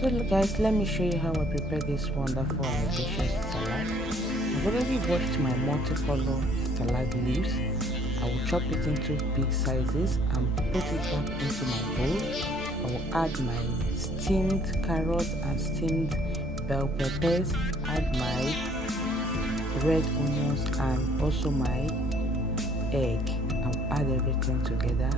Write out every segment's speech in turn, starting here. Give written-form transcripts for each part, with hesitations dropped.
So guys, let me show you how I prepare this wonderful and delicious salad. I've already washed my multicolor salad leaves. I will chop it into big sizes and put it back into my bowl. I will add my steamed carrots and steamed bell peppers, add my red onions and also my egg. I'll add everything together.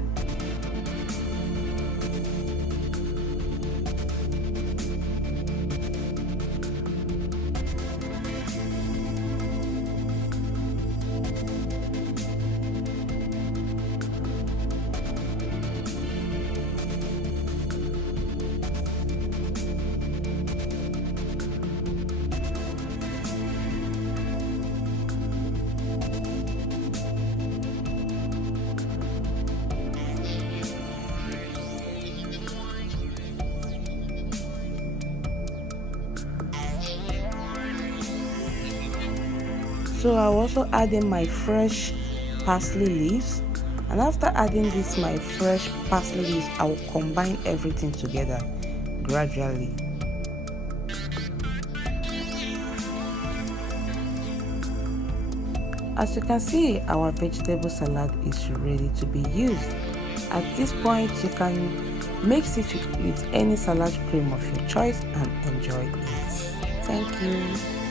So I'll also add in my fresh parsley leaves, and after adding this my fresh parsley leaves, I will combine everything together gradually. As you can see, our vegetable salad is ready to be used. At this point, you can mix it with any salad cream of your choice and enjoy it. Thank you.